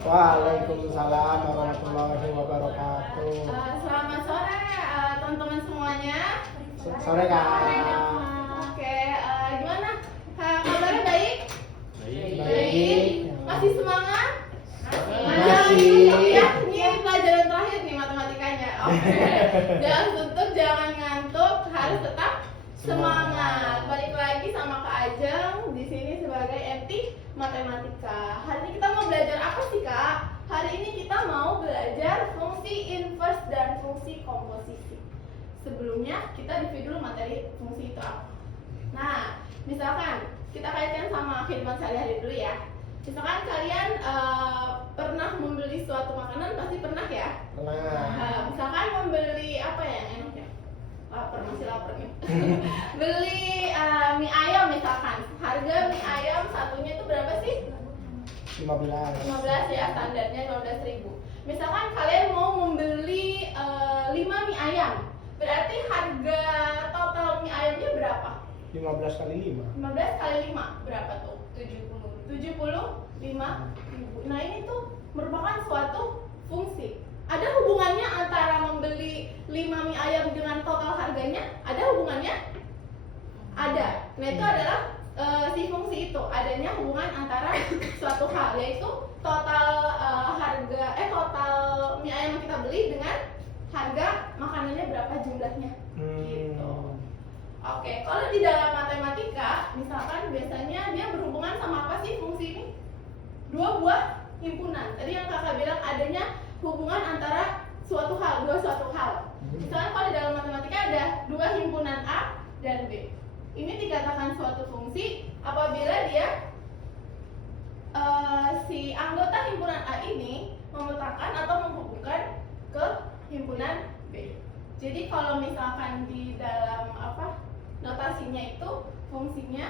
Waalaikumsalam warahmatullahi wabarakatuh. Selamat sore teman-teman semuanya. Sore Kak. Oke, gimana? Kabarnya baik? Baik. Masih semangat? Masih. Ya, ini pelajaran terakhir nih matematikanya. Oke. Jangan suntuk, jangan ngantuk, harus tetap semangat. Balik lagi sama Kak Ajeng di sini sebagai MT Matematika. Hari ini kita mau belajar apa sih Kak? Hari ini kita mau belajar fungsi inverse dan fungsi komposisi. Sebelumnya kita review dulu materi fungsi itu apa. Nah, misalkan kita kaitkan sama kehidupan sehari-hari dulu ya. Misalkan kalian pernah membeli suatu makanan, pasti pernah ya? Pernah. Misalkan membeli apa ya yang enak ya? Lapar, masih lapar nih. Beli mie ayam misalkan. Harga mie ayam satunya itu berapa sih? 15. 15 ya, standarnya 15.000. Misalkan kalian mau membeli 5 mie ayam. Berarti harga total mie ayamnya berapa? 15 kali 5. 15 kali 5 berapa tuh? 75.000. Nah, ini tuh merupakan suatu fungsi. Ada hubungannya antara membeli 5 mie ayam dengan total harganya? Ada hubungannya? Ada. Nah, itu adalah si fungsi itu. Adanya hubungan antara suatu hal, yaitu total total mie ayam yang kita beli dengan harga makanannya berapa jumlahnya. Gitu. Oke, kalau di dalam matematika, misalkan biasanya dia berhubungan sama apa sih fungsi ini? Dua buah himpunan. Tadi yang kakak bilang adanya hubungan antara suatu hal, suatu hal. Misalnya kalau di dalam matematika ada dua himpunan A dan B. Ini dikatakan suatu fungsi apabila dia si anggota himpunan A ini memetakan atau menghubungkan ke himpunan B. Jadi kalau misalkan di dalam notasinya itu fungsinya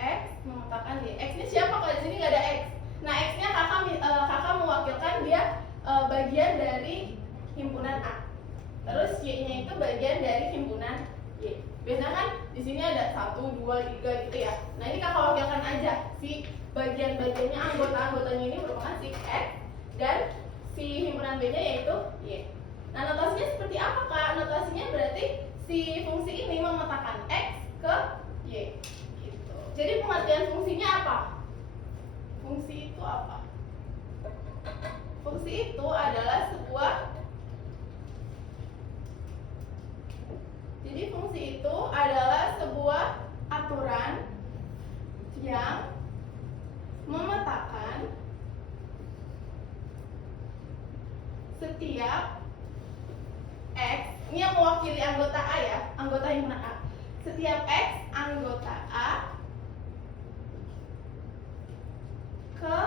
X memetakan Y. X-nya siapa? Kalau di sini nggak ada X. Nah, X-nya kakak mewakilkan dia bagian dari himpunan A. Terus Y-nya itu bagian dari himpunan Y. Biasanya kan di sini ada 1, 2, 3 gitu ya. Nah, ini kakak wakilkan aja si bagian-bagiannya, anggota-anggotanya ini merupakan si X dan si himpunan B-nya yaitu Y. Nah, notasinya seperti apa Kak? Notasinya berarti si fungsi ini memetakan X ke Y gitu. Jadi pengertian fungsinya apa? Fungsi itu apa? Fungsi itu adalah sebuah aturan yang memetakan setiap X, ini yang mewakili anggota A ya, anggota himpunan A. Setiap X anggota A ke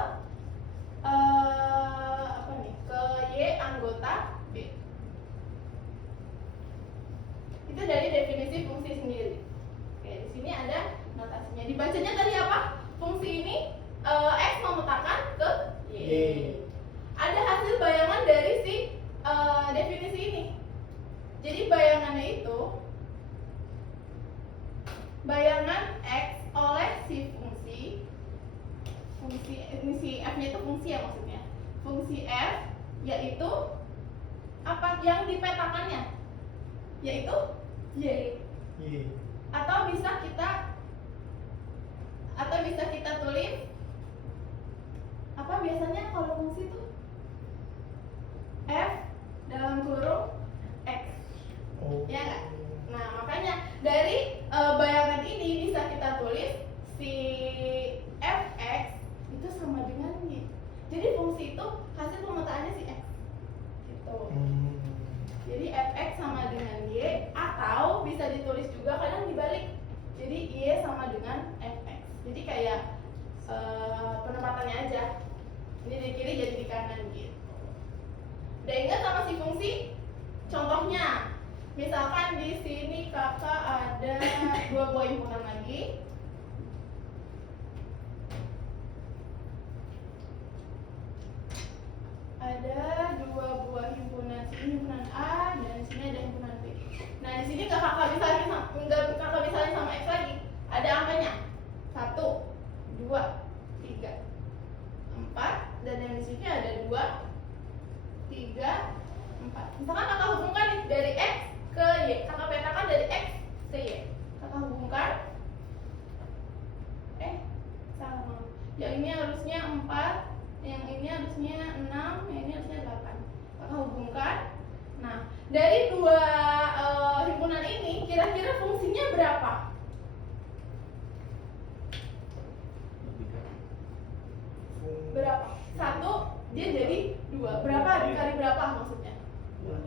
ke Y anggota B. Itu dari definisi fungsi sendiri. Oke, di sini ada notasinya. Dibacanya tadi apa? Fungsi ini X memetakan ke Y. Ada hasil bayangan dari si definisi ini. Jadi bayangannya itu bayangan X oleh si fungsi ini si F-nya itu fungsi ya maksudnya. Fungsi F yaitu apa yang dipetakannya? Yaitu Y. Atau bisa kita tulis apa biasanya kalau fungsi itu F dalam kurung X. Ya nggak? Nah, makanya dari bayangan ini bisa kita tulis si Fx itu sama dengan Y. Jadi fungsi itu hasil pemetaannya si X gitu. Jadi Fx sama dengan Y, atau bisa ditulis juga kadang dibalik. Jadi Y sama dengan Fx. Jadi kayak penempatannya aja. Ini di kiri jadi di kanan gitu. Udah ingat sama si fungsi? Contohnya, misalkan di sini kakak ada dua buah himpunan lagi. Ada dua buah himpunan, sini himpunan A dan sini ada himpunan B. Nah, di sini kakak misalnya sama X lagi. Ada angkanya 1, 2, 3, 4 dan yang di sini ada ini harusnya 4, yang ini harusnya 6, yang ini harusnya 8. Kakak hubungkan. Nah, dari dua himpunan ini kira-kira fungsinya berapa? Berapa? 1 dia jadi 2. Berapa dikali berapa maksudnya?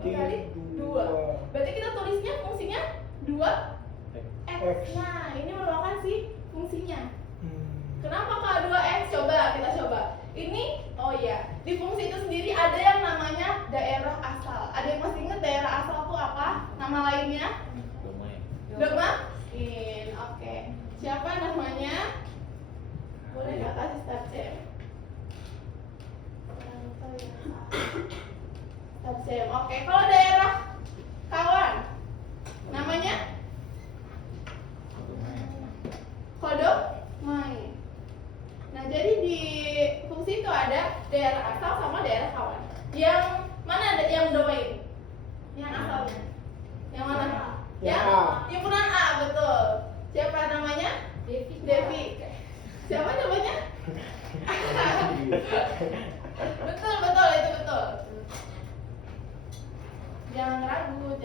Dikali 2. Berarti kita tulisnya fungsinya 2x. Nah, ini merupakan si fungsinya. Kenapa Kak 2x? Coba kita coba. Ini, oh iya, di fungsi itu sendiri ada yang namanya daerah asal. Ada yang masih ingat daerah asal itu apa? Nama lainnya? Domain. Oke. Siapa namanya? Boleh nggak kasih start jam? Start jam. Oke. Kalau daerah kawan, namanya? Kodomain. Nah, jadi di fungsi itu ada daerah asal sama daerah kawan. Yang mana ada yang domain? Yang asalnya? Yang mana? Yang A. Himpunan A, betul. Siapa namanya? Devi. Siapa namanya? Betul, itu betul. Jangan ragu.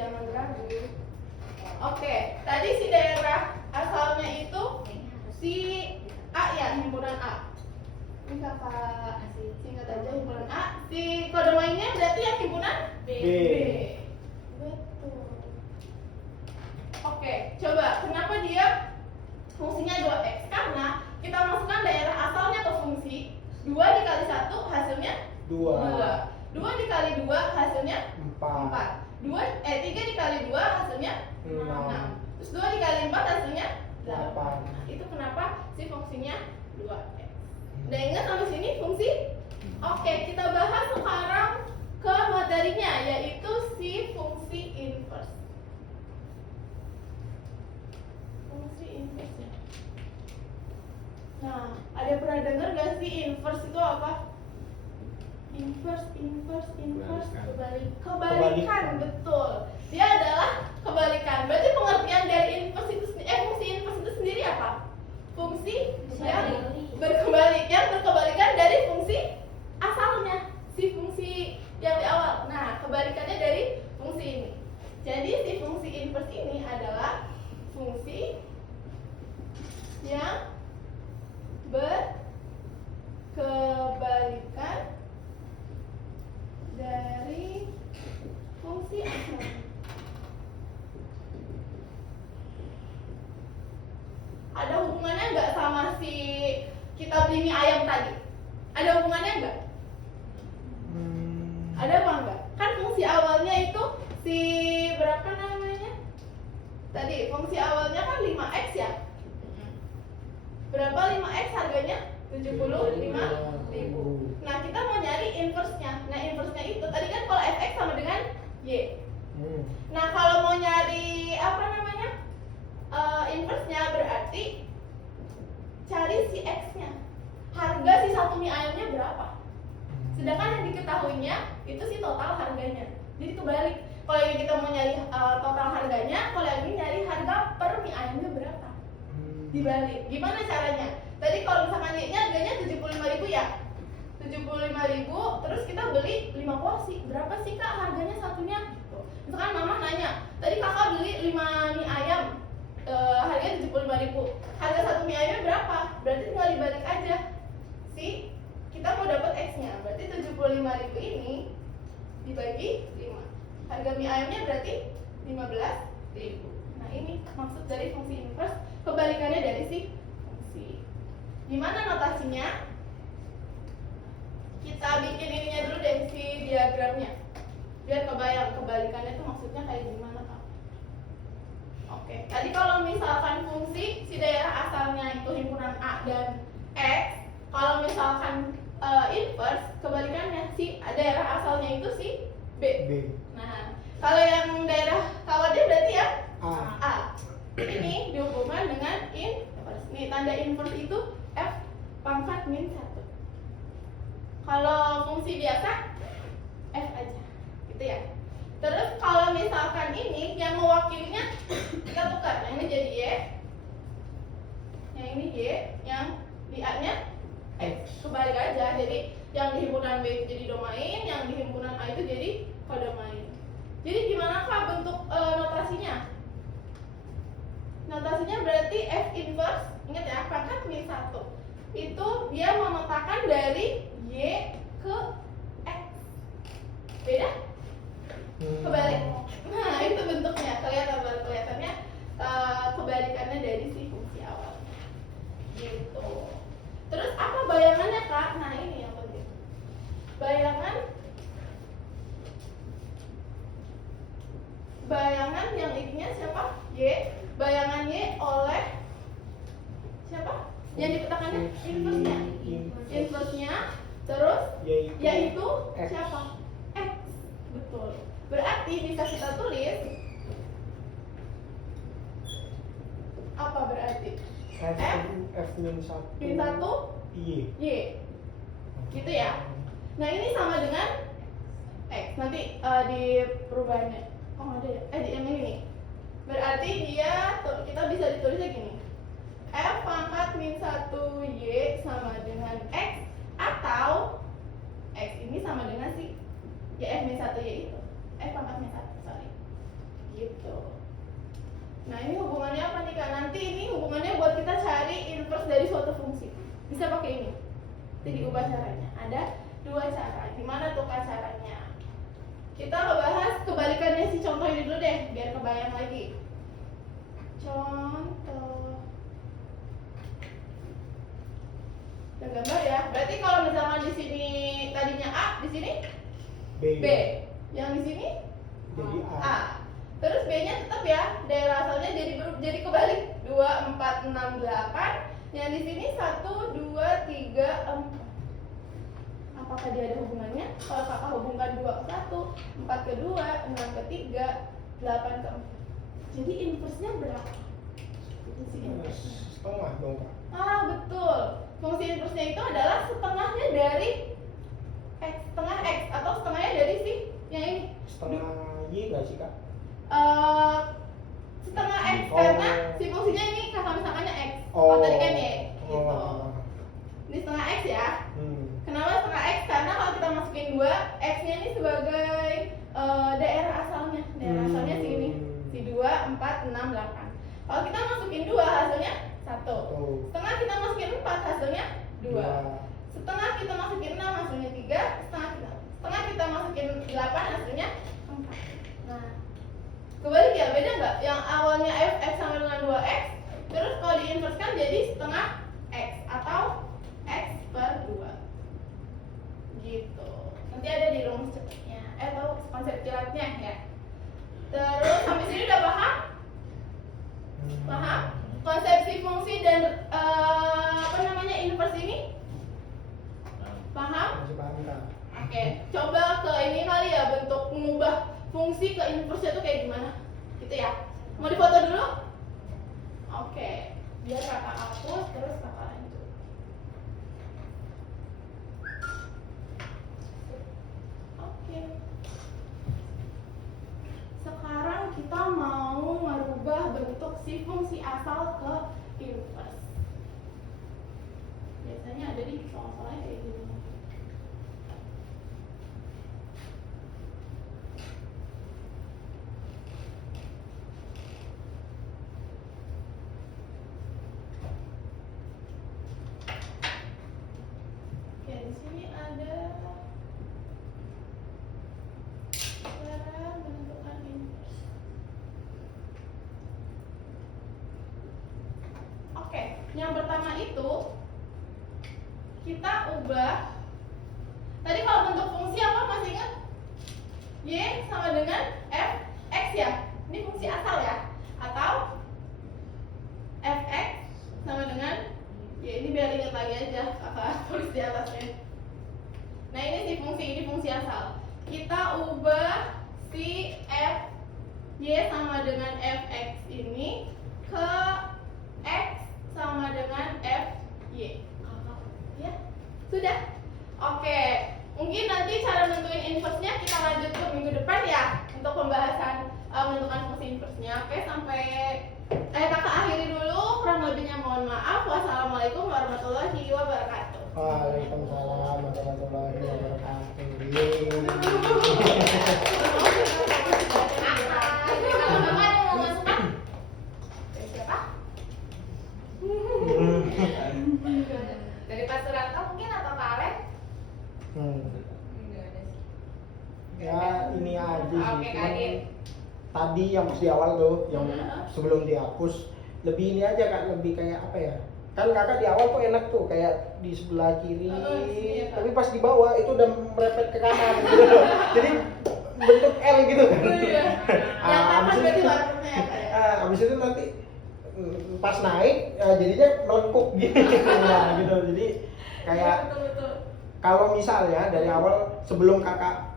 Oke, tadi si daerah asalnya itu si A ya, himpunan A. Ini kakak singkat aja himpunan A. Si kode mainnya berarti yang himpunan B. Betul. Oke, coba kenapa dia fungsinya 2x? Karena kita masukkan daerah asalnya ke fungsi 2 dikali 1 hasilnya 2 dikali 2 hasilnya 4 3 dikali 2 hasilnya 6. Terus 2 dikali 4 hasilnya 8. Itu kenapa si fungsinya 2x. Udah ingat sampai sini fungsi? Oke, kita bahas sekarang ke materinya, yaitu si fungsi inverse. Fungsi inverse ya. Nah, ada pernah dengar gak sih inverse itu apa? Inverse, kebalikan, betul. Dia adalah kebalikan. Berarti pengertian dari inverse itu fungsi inverse itu sendiri apa? Fungsi yang berkebalikan dari fungsi asalnya, si fungsi yang di awal. Nah, kebalikannya dari fungsi ini. Jadi si fungsi inverse ini adalah fungsi yang berkebalikan dari fungsi asalnya. Ada hubungannya nggak sama si kita beli mie ayam tadi? Ada hubungannya nggak? Ada apa enggak? Kan fungsi awalnya itu si berapa namanya? Tadi fungsi awalnya kan 5x ya? Berapa 5x harganya? 75.000. Nah, kita mau nyari inverse-nya. Nah, inverse-nya itu tadi kan kalau fx sama dengan y. Nah, kalau mau nyari apa namanya? Inverse-nya berarti cari si x-nya. Harga si satu mie ayamnya berapa? Sedangkan yang diketahuinya itu si total harganya. Jadi kebalik. Kalau yang kita mau nyari total harganya, kalau yang ini nyari harga per mie ayamnya berapa? Dibalik. Gimana caranya? Tadi kalau misalkan y-nya harganya 75.000 ya. 75.000, terus kita beli 5 porsi. Berapa sih Kak harganya satunya? Misalkan mama nanya, tadi kakak beli 5 mie ayam, harganya 75.000. Harga satu mie ayamnya berapa? Berarti tinggal dibalik aja. Kita mau dapat x-nya. Berarti 75.000 ini dibagi 5. Harga mie ayamnya berarti 15.000. Nah, ini maksud dari fungsi inverse, kebalikannya dari si fungsi. Gimana notasinya? Kita bikin ininya dulu deh, si diagramnya, biar kebayang kebalikannya itu maksudnya kayak gimana Kak. Oke, tadi kalau misalkan fungsi si daerah asalnya itu himpunan A dan X, kalau misalkan inverse, kebalikannya si daerah asalnya itu si B. Nah, kalau yang daerah kawannya berarti ya A. Ini dihubungkan dengan inverse. Nih, tanda inverse itu F pangkat min 1. Kalau fungsi biasa F aja, gitu ya. Terus kalau misalkan ini yang mewakilinya kita tukar. Yang ini jadi Y, yang ini Y, yang di A-nya X. Kebalik aja, jadi yang di himpunan B itu jadi domain, yang di himpunan A itu jadi kodomain. Jadi gimana Kak bentuk notasinya? Notasinya berarti F inverse, ingat ya, pangkat min 1 itu dia memetakan dari Y ke X. Beda? Kebalik. Nah, itu bentuknya. Kelihatannya kebalikannya dari si fungsi awal. Gitu. Terus apa bayangannya Kak? Nah, ini yang penting. Bayangan yang ininya siapa? Y. Bayangan Y oleh siapa? Yang dipetakannya inverse-nya. Inverse-nya terus yaitu siapa? X. Betul. Berarti bisa kita tulis apa berarti? F min 1 min 1 Y. Gitu ya. Nah, ini sama dengan X. Nanti di perubahannya. Oh, ada ya? Di yang ini nih. Berarti kita bisa ditulisnya gini. F pangkat min 1 Y sama dengan X, atau X ini sama dengan si F min 1 Y itu. F pangkat min 1, sorry. Gitu. Nah, ini hubungannya apa nih Kak? Nanti ini hubungannya buat kita cari inverse dari suatu fungsi. Bisa pakai ini. Nanti diubah caranya. Ada dua cara. Gimana tuh Kak caranya? Kita ngebahas kebalikannya si contoh ini dulu deh, biar kebayang lagi. Contoh. Udah gambar ya. Berarti kalau misalkan di sini tadinya A, di sini B. Yang di sini jadi A. Terus B-nya tetap ya, daerah asalnya jadi kebalik 2, 4, 6, 8. Yang di sini 1, 2, 3, 4. Apakah dia ada hubungannya? Kalau kakak hubungkan 2 ke 1, 4 ke 2, 6 ke 3, 8 ke 4. Jadi inverse-nya berapa? Itu sih inverse. Setengah dong Kak. Betul. Fungsi inverse-nya itu adalah setengahnya dari X, setengah X, atau setengahnya dari si yang ini. Setengah Y gak sih Kak? Setengah X karena si fungsinya ini kakak misalkannya X. Kalau tadi kan Y gitu. Ini setengah X ya. Kenapa setengah X? Karena kalau kita masukin 2, X-nya ini sebagai daerah asalnya. Daerah asalnya sini. Si 2, 4, 6, 8. Kalau kita masukin 2, hasilnya 1. Setengah kita masukin 4, hasilnya 2. Setengah kita masukin 6, hasilnya 3. Setengah kita masukin 8, hasilnya 4. Nah, kebalik ya, beda nggak? Yang awalnya X sama dengan 2X, terus kalau diinverskan jadi setengah X atau X per 2 gitu. Nanti ada di rumus cepatnya, atau konsep kilatnya ya. Terus sampai sini udah paham? Paham? Konsepsi fungsi dan inverse ini? Paham? Masih paham Kak? Oke, coba ke ini kali ya, bentuk mengubah fungsi ke inverse itu kayak gimana? Gitu ya. Mau difoto dulu? Oke, biar kakak hapus terus kakak lanjut. Oke. Sekarang kita mau merubah bentuk si fungsi asal ke inverse. Biasanya ada di soal-soalnya kayak gini. Oke, di sini ada cara menentukan inverse. Oke, yang pertama itu kita ubah. Tadi kalau bentuk fungsi apa masih ingat? Y sama dengan f x ya. Ini fungsi asal ya. Atau fx sama dengan ya, ini biar ingat lagi aja, kakak tulis di atasnya. Nah, ini fungsi asal. Kita ubah si f y sama dengan fx ini ke x sama dengan f y. Ya, sudah. Oke, mungkin nanti cara menentuin inverse-nya kita lanjut ke minggu depan ya, untuk pembahasan menentukan fungsi inverse-nya. Oke, sampai kakak akhiri dulu. Kurang lebihnya mohon maaf. Wassalamualaikum warahmatullahi wabarakatuh. Waalaikumsalam warahmatullahi wabarakatuh. Kalau kakak ada yang mau masukan? Dari siapa? Dari Pak Suranto mungkin atau Kak Alen? Enggak ada sih. Ya ini aja sih. Oke, Kak Cuman Adit. tadi yang pas di awal tuh, yang sebelum dihapus, lebih ini aja Kak, lebih kayak apa ya? Kan kakak di awal tuh enak tuh kayak di sebelah kiri, Iya, Kak. tapi pas di bawah itu udah merepet ke kanan gitu loh. Jadi bentuk L gitu kan. Iya. Yang Abis kapan itu- berarti warnanya ya, Kak, ya? abis itu nanti pas naik jadinya melengkung gitu. Nah, gitu. Jadi kayak Betul. kalau misalnya dari awal sebelum kakak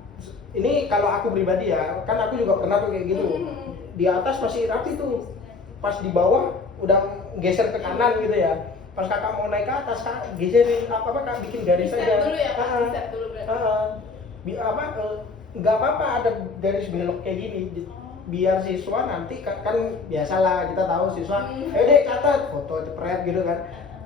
ini kalau aku pribadi ya, kan aku juga pernah tuh kayak gitu. Di atas masih rapi tuh. Pas di bawah udah geser ke kanan gitu ya. Pas kakak mau naik ke atas, kak geserin Kak bikin garis Di-set aja. dulu ya, Kak? Ah, Di-set dulu berarti. nggak apa-apa ada garis belok kayak gini. Biar siswa nanti kan biasalah kita tahu siswa, dek catat foto cepret gitu kan.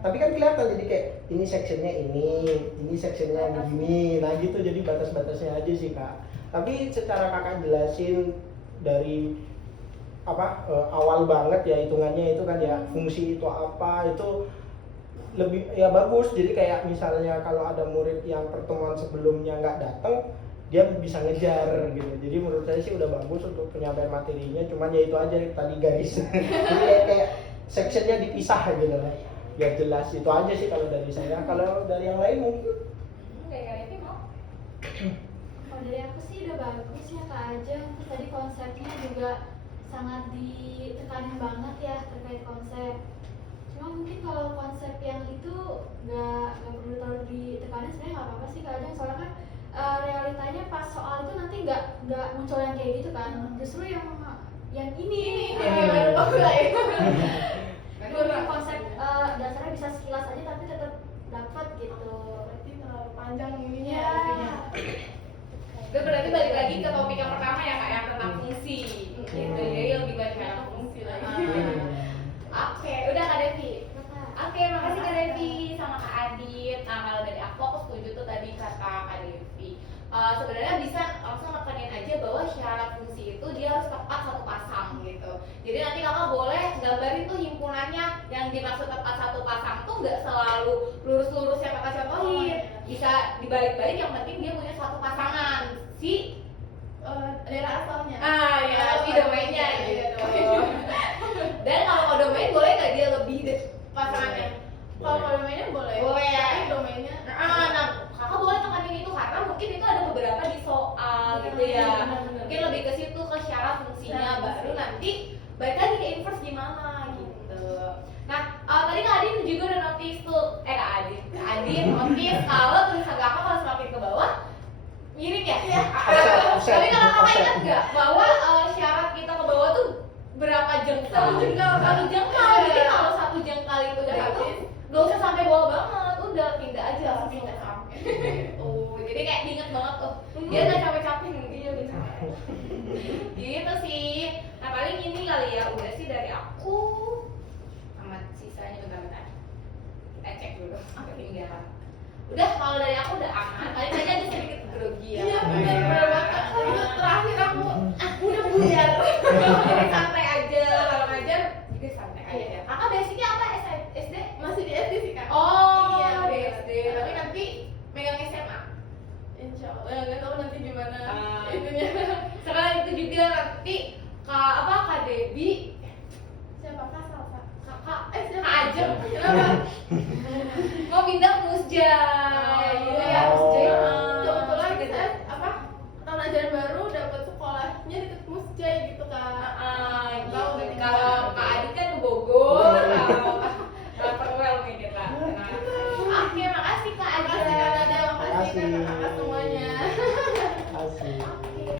Tapi kan kelihatan jadi kayak ini sectionnya ini sectionnya begini. Nah gitu jadi batas-batasnya aja sih Kak. Tapi secara kakak jelasin dari awal banget ya hitungannya itu kan ya fungsi itu apa itu lebih ya bagus. Jadi kayak misalnya kalau ada murid yang pertemuan sebelumnya nggak datang dia bisa ngejar gitu. Jadi menurut saya sih udah bagus untuk penyampaian materinya. Cuman ya itu aja tadi garis. Jadi kayak sectionnya dipisah gitu lah. Biar jelas itu aja sih kalau dari saya. Kalau dari yang lain mungkin Kayak Kak Evi mau? Kalau dari aku sih udah bagus ya Kak Ajeng. Terus tadi konsepnya juga sangat ditekanin banget ya terkait konsep. Cuma mungkin kalau konsep yang itu nggak perlu terlalu ditekanin sebenarnya nggak apa-apa sih Kak Ajeng. Soalnya kan realitanya pas soal itu nanti nggak muncul yang kayak gitu kan. Justru yang ini. Baru mulai. Mungkin konsep dasarnya bisa sekilas aja tapi tetap dapat gitu. Berarti terlalu panjang ininya Ya. artinya. Itu berarti balik lagi ke topik yang pertama ya Kak, yang tentang fungsi gitu. Jadi lebih banyak tentang fungsi lagi. Oke, udah Kak Devi. Oke, makasih Kak Devi sama Kak Adit. Nah, kalau dari aku setuju tuh tadi kata Kak Devi. Sebenarnya bisa langsung nekenin aja bahwa syarat fungsi itu dia harus tepat satu pasang gitu. Jadi nanti kakak boleh gambarin tuh himpunannya yang dimaksud tepat satu pasang tuh nggak selalu lurus-lurus yang kakak contohin. Bisa dibalik-balik yang penting dia punya satu pasangan si daerah asalnya. Ya, si domainnya gitu. Dan kalau domain boleh nggak dia lebih pasangannya? Kalau domainnya boleh. Boleh ya. Tapi domainnya. Nah, kakak boleh tekanin itu karena mungkin itu ada beberapa di soal gitu ya. Mungkin lebih ke situ ke syarat fungsinya baru nanti balik lagi ke inverse gimana gitu. Nah, tadi Kak Adin juga udah notice tuh, Kak Adin notice kalau tulisan kakak kalau semakin ke bawah miring ya? Iya. Tapi kalau kakak ingat nggak bahwa syarat kita ke bawah tuh berapa jengkal? Satu jengkal. Jadi kalau satu jengkal itu udah habis, nggak usah sampai bawah banget, udah pindah aja langsung pindah sampai. Jadi kayak diinget banget tuh. Dia nggak capek-capek dia bisa. Gitu sih. Nah paling ini kali ya udah sih dari aku. Sama sisanya bentar-bentar. Kita cek dulu. Ketinggalan. Udah kalau dari aku udah aman. Paling aja ada sedikit grogi ya. Iya benar banget. Itu terakhir aku udah buyar. Jadi santai aja kalau ngajar juga santai aja. Kakak basicnya apa SD? Masih di SD sih Kak. Oh